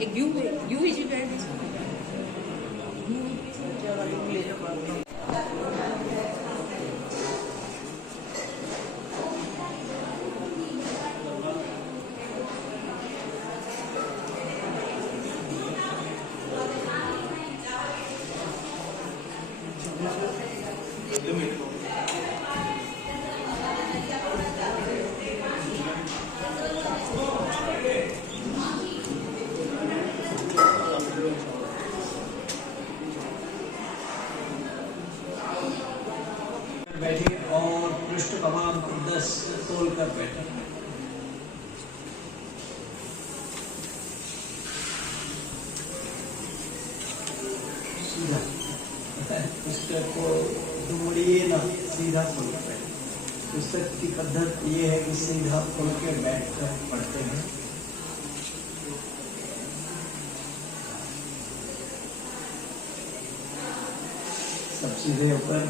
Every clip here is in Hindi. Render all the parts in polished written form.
एक यू ही जी बैठ बैठे और पृष्ठ कमान को 10 तोल कर बैठे। सीधा पुस्तक को मुड़िए ना, सीधा खोल कर बैठे। पुस्तक की पद्धति ये है कि सीधा खोल के बैठ कर पढ़ते हैं। सब सीधे होकर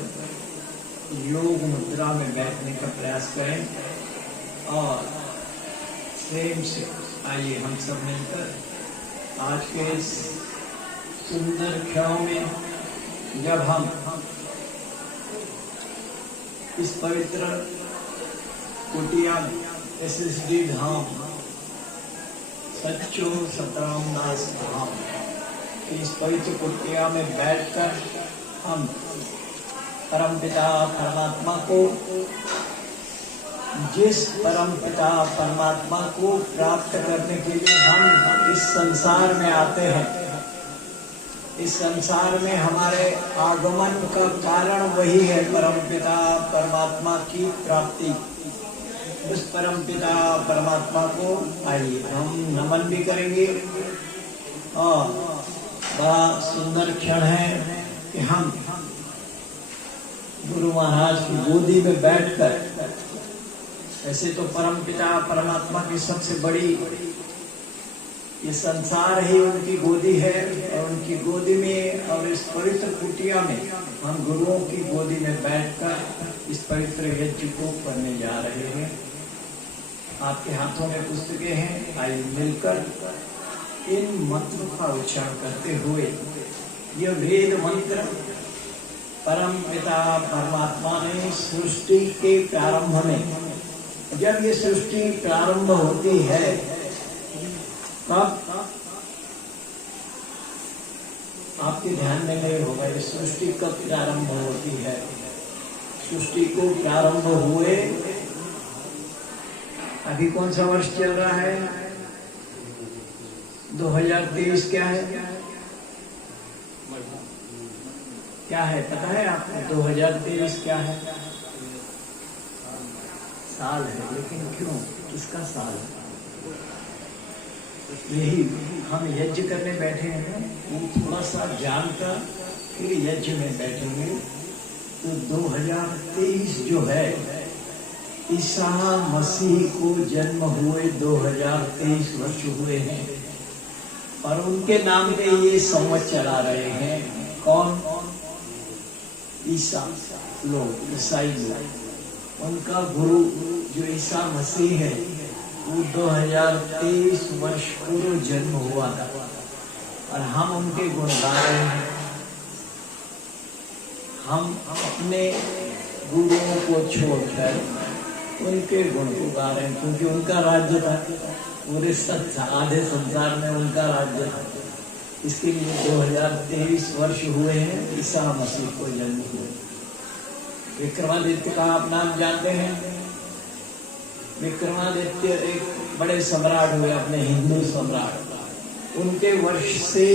योग मुद्रा में बैठने का प्रयास करें और प्रेम से आइए हम सब मिलकर आज के इस सुंदर क्षणों में, जब हम इस पवित्र कुटिया SSD धाम सच्चो सतराम दास धाम, इस पवित्र कुटिया में बैठकर हम परमपिता परमात्मा को, जिस परमपिता परमात्मा को प्राप्त करने के लिए हम इस संसार में आते हैं, इस संसार में हमारे आगमन का कारण वही है, परमपिता परमात्मा की प्राप्ति। उस परमपिता परमात्मा को आइए हम नमन भी करेंगे। और बड़ा सुंदर क्षण है कि हम गुरु महाराज की गोदी में बैठकर, ऐसे तो परमपिता परमात्मा की सबसे बड़ी ये संसार ही उनकी गोदी है, और उनकी गोदी में और इस पवित्र कुटिया में हम गुरुओं की गोदी में बैठकर इस पवित्र यज्ञ को करने जा रहे हैं। आपके हाथों में पुस्तकें हैं, आइए मिलकर इन मंत्र का उच्चारण करते हुए, यह वेद मंत्र परम पिता परमात्मा ने सृष्टि के प्रारंभ में, जब ये सृष्टि प्रारंभ होती है, तब आपके ध्यान में नहीं होगा ये सृष्टि कब प्रारंभ होती है। सृष्टि को प्रारंभ हुए, अभी कौन सा वर्ष चल रहा है? 2023 क्या है? क्या है पता है आपको? 2023 क्या है? साल है, लेकिन क्यों, किसका साल है? यही हम यज्ञ करने बैठे हैं, वो थोड़ा सा जानकर फिर यज्ञ में बैठेंगे। तो 2023 जो है, ईसा मसीह को जन्म हुए 2023 वर्ष हुए हैं, और उनके नाम पे ये संवत चला रहे हैं। कौन? ईसा लोग, ईसाई लोग। उनका गुरु जो ईसा मसीह है, वो 2023 वर्ष पूर्व जन्म हुआ था, और हम उनके गुण गा रहे हैं। हम अपने गुरुओं को छोड़कर उनके गुण को गा रहे हैं, क्योंकि उनका राज्य था, पूरे आधे संसार में उनका राज्य था। इसके लिए 2023 वर्ष हुए हैं ईसा मसीह को जन्म हुए। विक्रमादित्य का आप नाम जानते हैं? विक्रमादित्य एक बड़े सम्राट हुए, अपने हिंदू सम्राट। उनके वर्ष से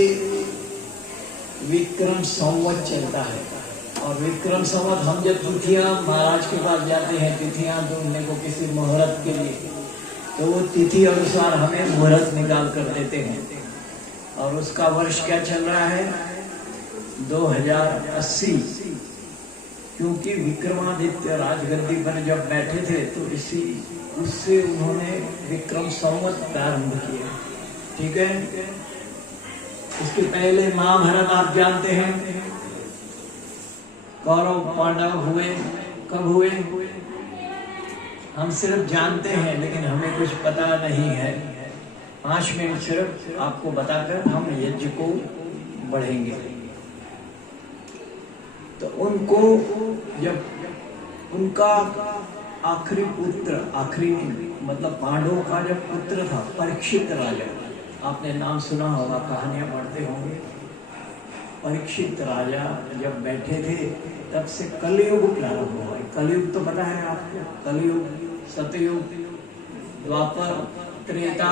विक्रम संवत चलता है, और विक्रम संवत हम जब तिथियां महाराज के पास जाते हैं, तिथियां ढूंढने को किसी मुहूर्त के लिए, तो वो तिथि अनुसार हमें मुहूर्त निकाल कर देते हैं। और उसका वर्ष क्या चल रहा है? 2080, क्योंकि विक्रमादित्य राजगद्दी पर जब बैठे थे तो इसी उससे उन्होंने विक्रम संवत प्रारंभ किया। ठीक है। इसके पहले महाभारत आप जानते हैं, कौरव पांडव हुए, कब हुए हम सिर्फ जानते हैं, लेकिन हमें कुछ पता नहीं है। 5 मिनट सिर्फ आपको बताकर हम यज्ञ को बढ़ेंगे। तो उनको जब उनका आखिरी पुत्र, आखिरी मतलब पांडवों का जब पुत्र था परीक्षित राजा, आपने नाम सुना होगा, कहानियां पढ़ते होंगे। परीक्षित राजा जब बैठे थे तब से कलयुग प्रारंभ हुआ। कलयुग तो पता है आपको, कलयुग, सतयुग, द्वापर, त्रेता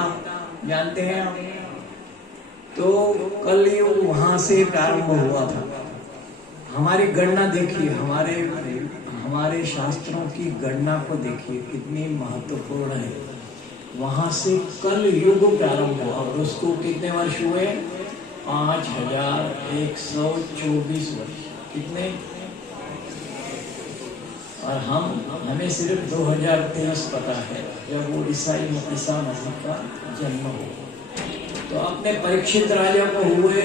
जानते हैं आप। तो कलयुग वहां से प्रारंभ हुआ था। हमारी गणना देखिए, हमारे शास्त्रों की गणना को देखिए कितनी महत्वपूर्ण है। वहां से कल युग प्रारंभ हुआ और उसको कितने वर्ष हुए? 5124 वर्ष। कितने? और हमें सिर्फ 2023 पता है जब वो ईसा मसीह का जन्म हो। तो अपने परीक्षित राजा को हुए,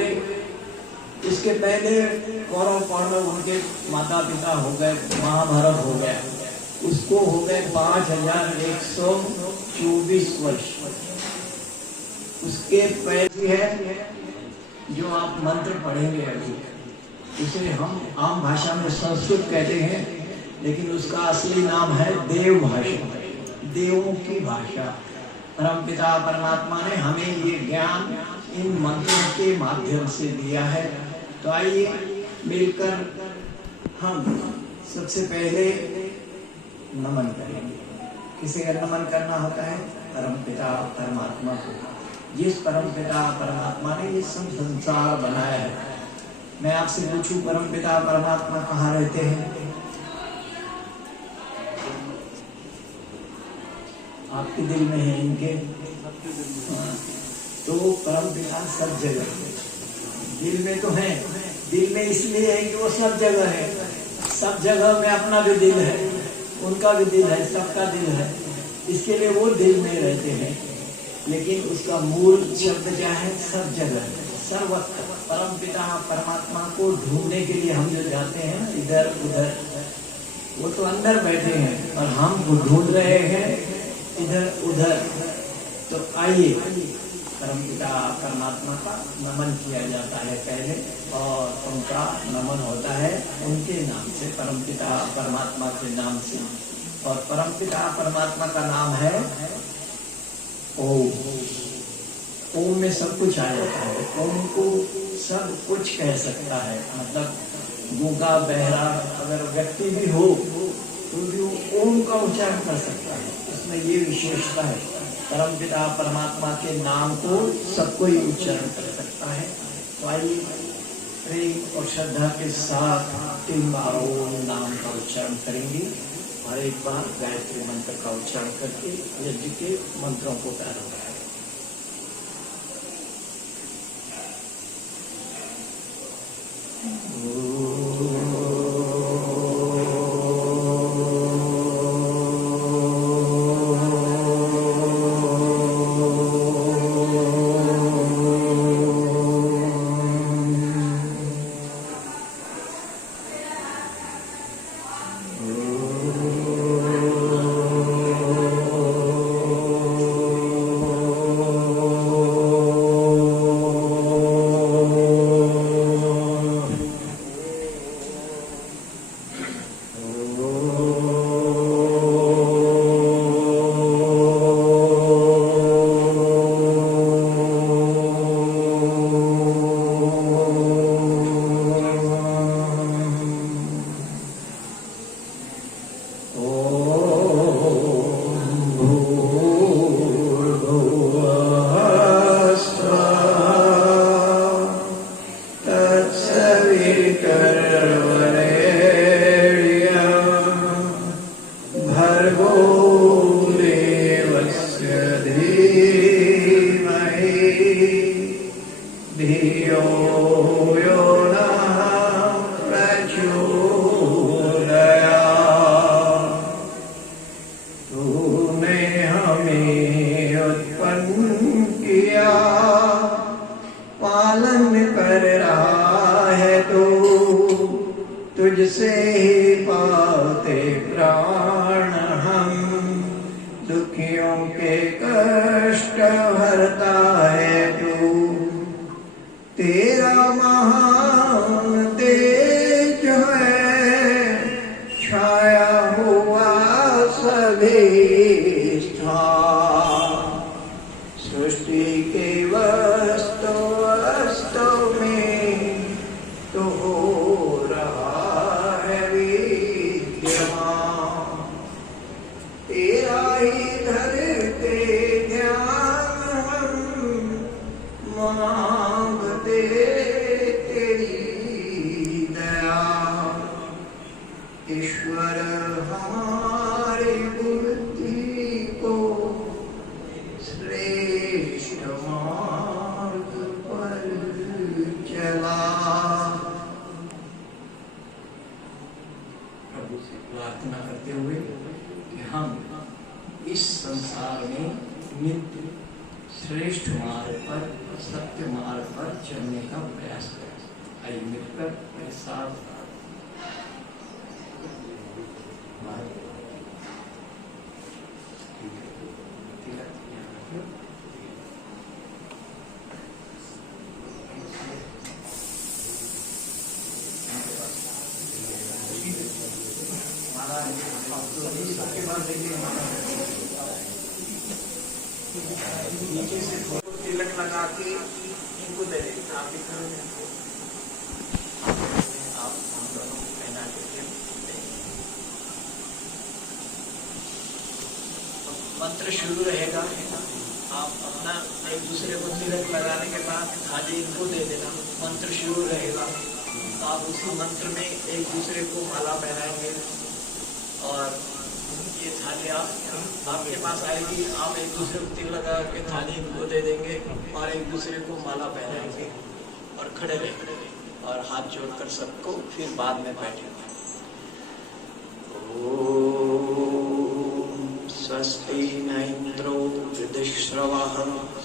इसके पहले कौरव पांडव उनके माता पिता हो गए, महाभारत हो गया, उसको हो गए 5124 वर्ष। उसके पहले है जो आप मंत्र पढ़ेंगे अभी, उसे हम आम भाषा में संस्कृत कहते हैं, लेकिन उसका असली नाम है देव भाषा, देवों की भाषा। परमपिता परमात्मा ने हमें ये ज्ञान इन मंत्रों के माध्यम से दिया है। तो आइए मिलकर हम सबसे पहले नमन करेंगे। किसे नमन करना होता है? परमपिता परमात्मा को, जिस परमपिता परमात्मा ने ये सब संसार बनाया है। मैं आपसे पूछूं, परमपिता परमात्मा कहाँ रहते हैं? आपके दिल में है, इनके? तो परमपिता सब जगह है, दिल में तो है। दिल में इसलिए है कि वो सब जगह है, सब जगह में अपना भी दिल है, उनका भी दिल है, सबका दिल है, इसके लिए वो दिल में रहते हैं। लेकिन उसका मूल शब्द क्या है? सब जगह, सर्वत्र। परमपिता परमात्मा को ढूंढने के लिए हम जो जाते हैं इधर उधर, वो तो अंदर बैठे हैं और हम ढूंढ रहे हैं इधर उधर। तो आइए परमपिता परमात्मा का नमन किया जाता है पहले, और उनका नमन होता है उनके नाम से, परमपिता परमात्मा के नाम से। और परमपिता परमात्मा का नाम है ओम। ओम में सब कुछ आ जाता है। ओम को सब कुछ कह सकता है, मतलब गूंगा बहरा अगर व्यक्ति भी हो तो भी वो ओम का उच्चारण कर सकता है। इसमें ये विशेषता है, परमपिता परमात्मा के नाम को सब कोई उच्चारण कर सकता है। तो आइए प्रेम और श्रद्धा के साथ 3 बार ओम नाम का उच्चारण करेंगे और एक बार गायत्री मंत्र का उच्चारण करके यज्ञ के मंत्रों को प्रारंभ करें। दुखियों के कष्ट हरता है तू। तेरा महान तेज है छाया हुआ सभी स्थान। सृष्टि के वस्तु में तो हो रहा है विद्यमान। तेरा ही धरते ध्यान हम मांगते तेरी दया। ईश्वर हमारी बुद्धि को श्रेष्ठ मार्ग पर चला। प्रभु से प्रार्थना करते हुए कि हम इस संसार में नित्य श्रेष्ठ मार्ग पर, सत्य मार्ग पर चलने का प्रयास करें। आइए मिलकर मेरे साथ नीचे से तिलक लगा के इनको दे दें। आप भी करोगे, आप हम दोनों पहना के मंत्र शुरू रहेगा। आप अपना एक दूसरे को तिलक लगाने के बाद थाली इनको दे देना। मंत्र शुरू रहेगा, आप उसी मंत्र में एक दूसरे को माला पहनाएंगे और ये थाली आपके पास आएगी। आप एक दूसरे को तिल लगा के थाली इनको दे देंगे और एक दूसरे को माला पहनाएंगे और खड़े रहेंगे और हाथ जोड़कर सबको फिर बाद में बैठेंगे। स्वस्ति न इंद्रो वृद्धश्रवः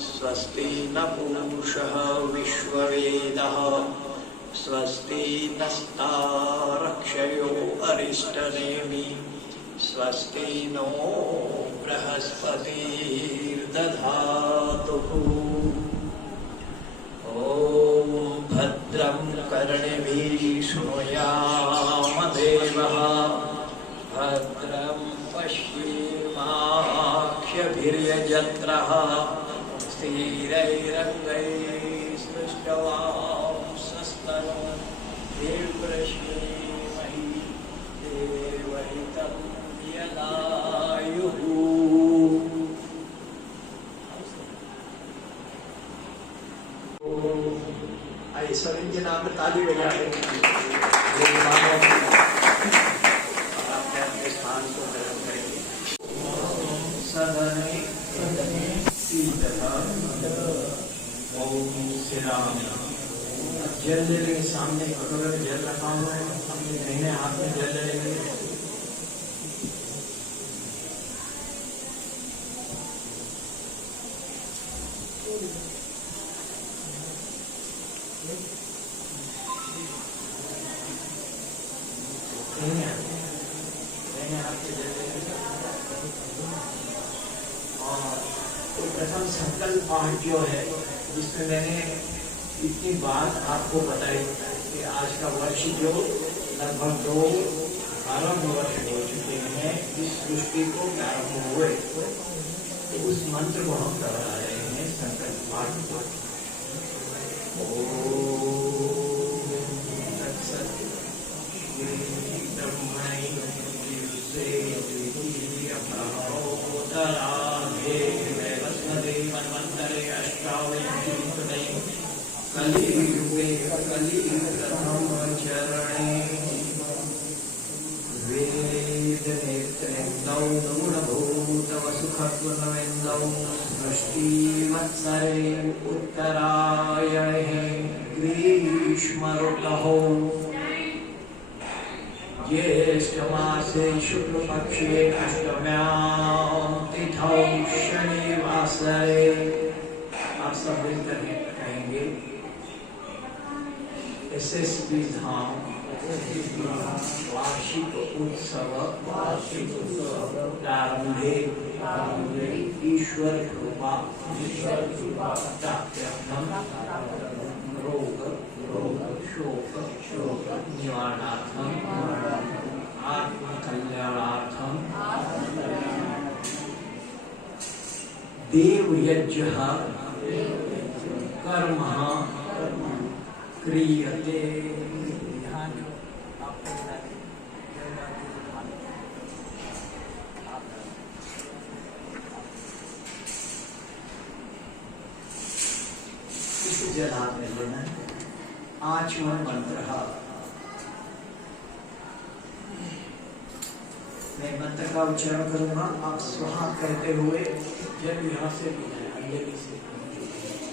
स्वस्ति न पूषः विश्ववेदः स्वस्ति नस्तारक्षयो अरिष्टनेमि स्वस्ति नो बृहस्पतिर्दधातुः। ॐ भद्रं कर्णेभिः शृणुयामदेवः भद्रं पश्येमाक्षभिर्यजत्रः स्थिरैरङ्गैस्तुष्टवांसस्तनोर्वृष्णीमहि देवहितं यदायुः। आइए सब इनके नाम में ताली बजा रहे हैं। अपने स्थान को ग्रहण करेंगे। सदने ओम श्री राम। जल लेंगे, सामने कटोरे में जल रखा हुआ है, अपने दाहिने हाथ में जल लेंगे। और प्रथम संकल्प पाठ जो है जिसमें मैंने इतनी बात आपको बताई कि आज का वर्ष जो लगभग 2 आरंभ वर्ष हो चुके हैं इस सृष्टि को प्रारंभ हुए, तो उस मंत्र को हम करवा रहे हैं संकल्प पाठ को। कलियुगे कलिप्रथम चरणे वेद नेत्रेन्दौ गुणभूतवसुखत्वनवेन्दौ सृष्टिवत्सरे उत्तरायणे ग्रीष्मऋतौ ज्येष्ठमासे शुक्लपक्षे अष्टम्यां तिथौ शनिवासरे। आप सब मिलकर कहेंगे SSB धाम वार्षिक उत्सव प्रारंभे ईश्वर कृपा प्राप्त्यर्थम रोग शोक निवारणार्थम आत्म कल्याणार्थम देव यज्ञ कर्म क्रियते। इसे जला में लेना है। आचमन मंत्र। मैं मंत्र का उच्चारण करूंगा, आप स्वाहा कहते हुए जब यहाँ से अंजलि से दूसरी बात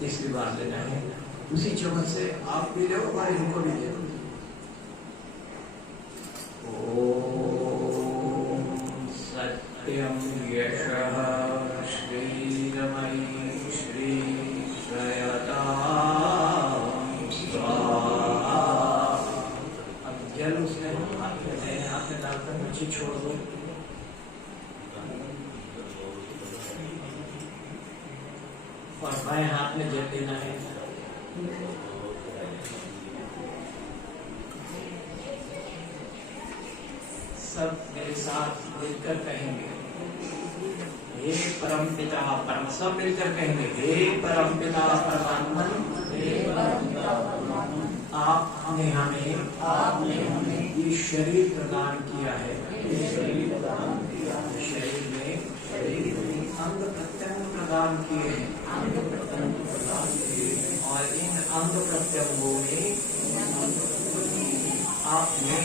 तीसरी बार लेना है। उसी चम्मच से आप भी लो और इनको भी ले लो। ओम सत्यम यशः श्रीरमयी श्री श्रयतां स्वाहा। अब जल उसने हाथ में डालकर नीचे छोड़ दो। और बाएं हाथ में जल देना है। सब मेरे साथ मिलकर कहेंगे, हे परम पिता परम, सब मिलकर कहेंगे, हे परम पिता परमात्मन, आपने हमें ये शरीर प्रदान किया है। शरीर में अंग प्रत्यंग प्रदान किए हैं और इन अंग प्रत्यंगों में आपने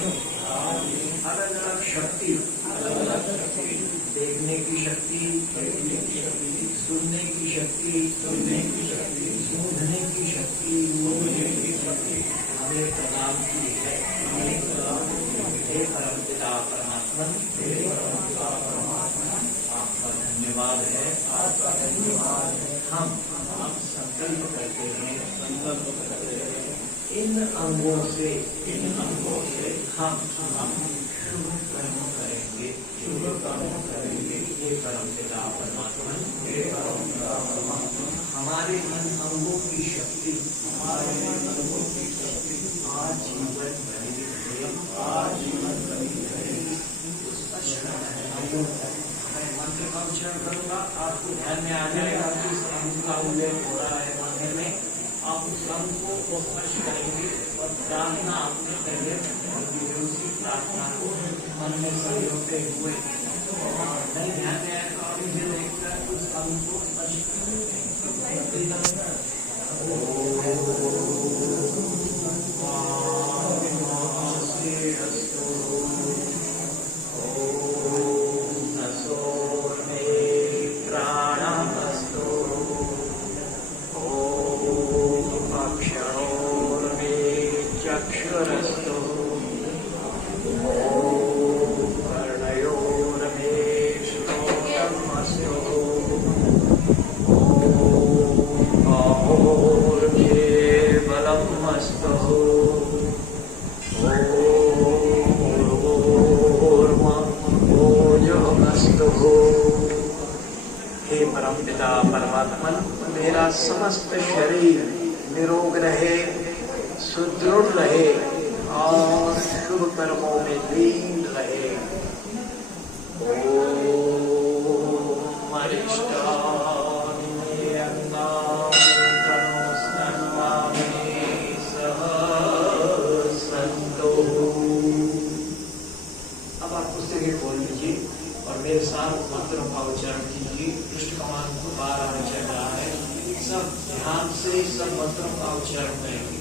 अलग अलग शक्ति, देखने की शक्ति, सुनने की शक्ति, सूंघने की शक्ति हमें प्रदान की है। हे परम पिता परमात्मन, आपका धन्यवाद है। हम संकल्प करते हैं, इन अंगों से हम शुभ कर्म करेंगे। हे परम पिता परमात्मन, हमारे इन अंगों की शक्ति आजीवन बनी रहे। मैं मंत्र का उच्चारण करूंगा, आपको ध्यान में आ जाएगा कि इस अंग का उल्लेख हो रहा है मंत्र में। आप उस अंग को स्पर्श करेंगे और प्रार्थना आपने पहले उसी प्रार्थना को मन में संयोजते हुए नहीं ध्यान में आएगा और मुझे देखकर उस अंग को स्पर्श करेंगे। हे परम पिता परमात्मन, मेरा समस्त शरीर निरोग रहे, सुदृढ़ रहे और शुभ कर्मों में लीन रहे। अब आप पुस्तकें खोल लीजिए और मेरे साथ मंत्रों का उच्चारण कीजिए। पृष्ठ क्रमांक 12 में चल रहा है। सब ध्यान से सब मंत्रों का उच्चारण करेंगे।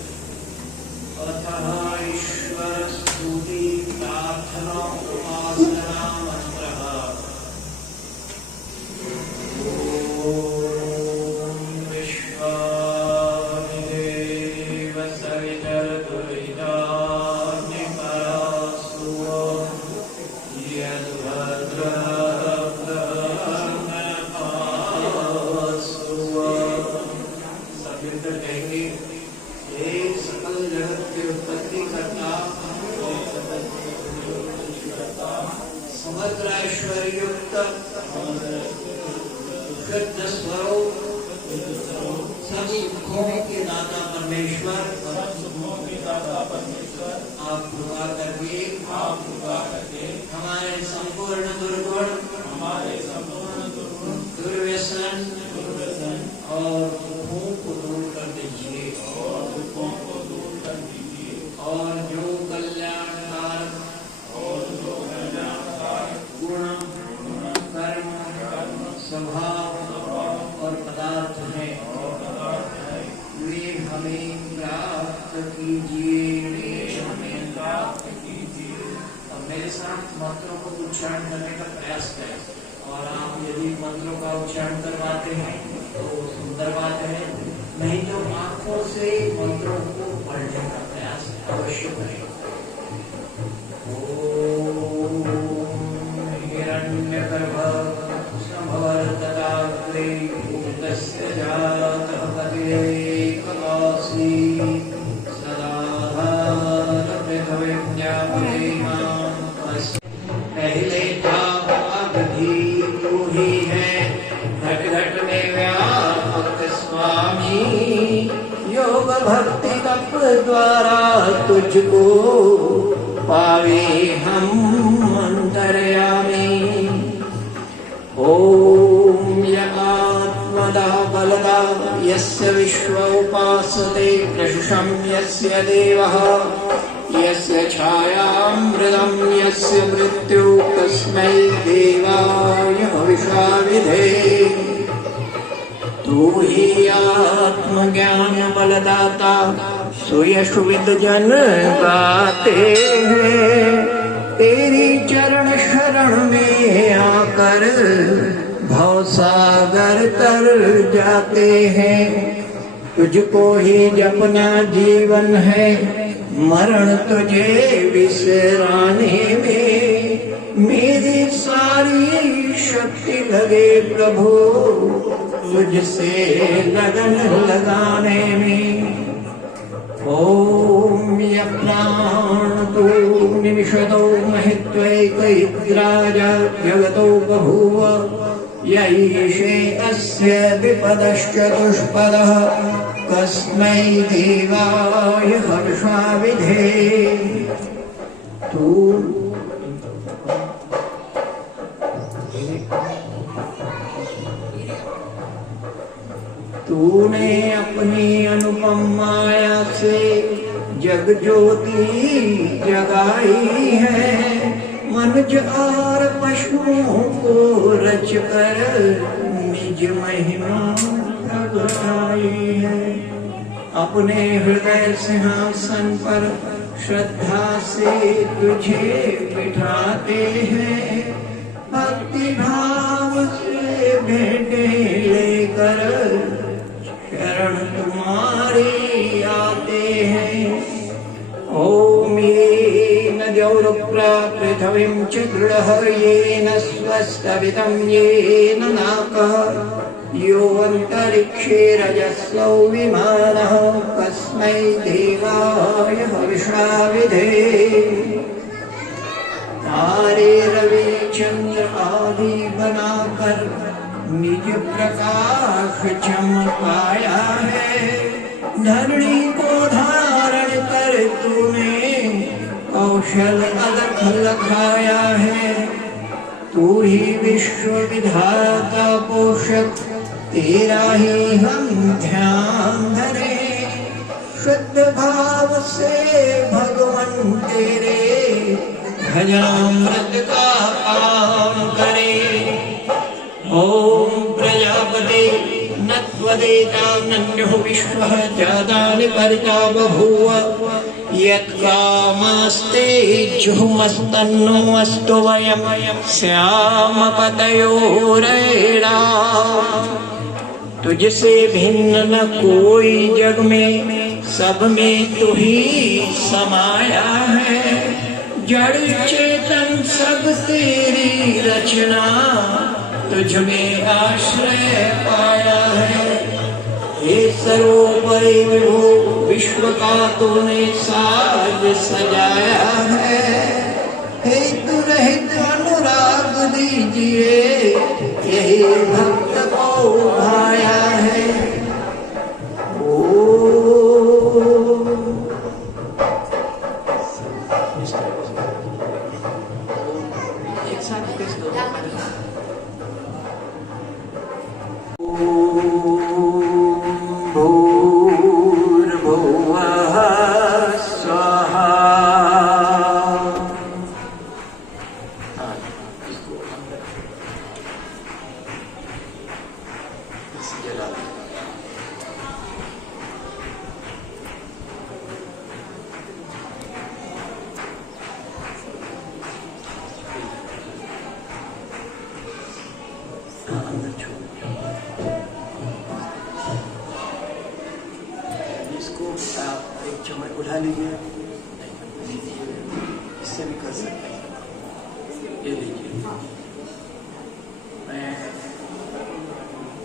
अतः ईश्वर स्तुति प्रार्थना उपासना मंत्र ओम विश्वामिदेव सवितर्तुरितानि परास्तु यद्भद्रब्रह्मणपास्तु। सब मिलकर कहेंगे, हे सकल जगत के उत्पत्ति करता, समग्र ऐश्वर्युक्त शुद्ध स्वरूप, सब सुखों के दाता परमेश्वर, आप कृपा करके हमारे संपूर्ण दुर्गुण, दुर्व्यसन और दुखों को दूर कर दीजिए, और जो कल्याणकारक गुण, कर्म, स्वभाव और पदार्थ हैं, वे हमें प्राप्त कीजिए। और मेरे साथ मंत्रों को उच्चारण करने का प्रयास करें, और आप यदि मंत्रों का उच्चारण करवाते हैं तो सुंदर बात है, नहीं तो आंखों से मंत्रों को पढ़ने का प्रयास अवश्य करें। ओम हिरण्यगर्भ संभवर्तताग्रे भूतस्य जातः पतिः कपासी सदा पृथ्वीं व्यापयेमां। पहले था अब भी तू ही है, घट घट में व्यापक स्वामी। योग भक्ति तप द्वारा तुझको पावे हम अंतर्यामी। ओम य आत्मदा बलदा यस्य विश्व उपासते, प्रशुषं यस्य देवः, यस्य छायामृतं यस्य मृत्यु, तस्मै देवाय हविषा विधेहि। तू ही आत्मज्ञान बलदाता, सुयशुविद जन गाते हैं। तेरी चरण शरण में आकर भवसागर तर जाते हैं। तुझको ही जपना जीवन है, मरण तुझे बिसराने में। मेरी सारी शक्ति लगे प्रभु, तुझसे लगन लगाने में। ओम यप्राण तू निमिषतो महित्वैकैद्राज जगतो बभूव। यैषे अस्य विपदश्च दुष्पदः, कस्मै देवाय हर्षा विधेहि। तू तूने अपनी अनुपम माया से जग ज्योति जगाई है। मनुज और पशुओं को रच कर निज महिमा प्रगटाई है। अपने हृदय सिंहासन पर श्रद्धा से तुझे बिठाते हैं। भक्ति भाव से भेंटे लेकर शरण तुम्हारी आते हैं। ओम येन द्यौरुप्रा पृथिवीं च दृढः, येन स्वस्तवितं येन नाकः, यो अन्तरिक्षे रजस्सौ विमानः, कस्मै देवाय हविषा विधेहि। तारे रवि चंद्र आदि बनाकर निज प्रकाश चमकाया है। धरणी को धारण कर तूने कौशल अलख लखाया है। तू ही विश्व विधाता पोषक, तेरा ही हम ध्यान धरे। शुद्ध भाव से भगवान तेरे भजनामृत का काम करे। ओम प्रजापते नत्वदेता नन्यो विश्वः जातानि परिता बभूव। यत्कामस्ते जुहुमस्तन्नो अस्तु वयं श्यामपतयोरेणा। तुझसे भिन्न न कोई जग में, सब में तू ही समाया है। जड़ चेतन सब तेरी रचना, तुझ में आश्रय पाया है। हे सर्वोपरि विभो, विश्व का तूने साज सजाया है। हे तू रहित अनुराग दीजिए, यही भक्त को भाया है। एक साथ भूर्भुवः स्वहा। इसको आप एक चम्मच उठा लीजिए, इससे भी कर सकते हैं। ये लीजिए, मैं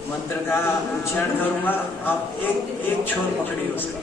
मंत्र का उच्चारण करूंगा, आप एक छोर पकड़िए उसका।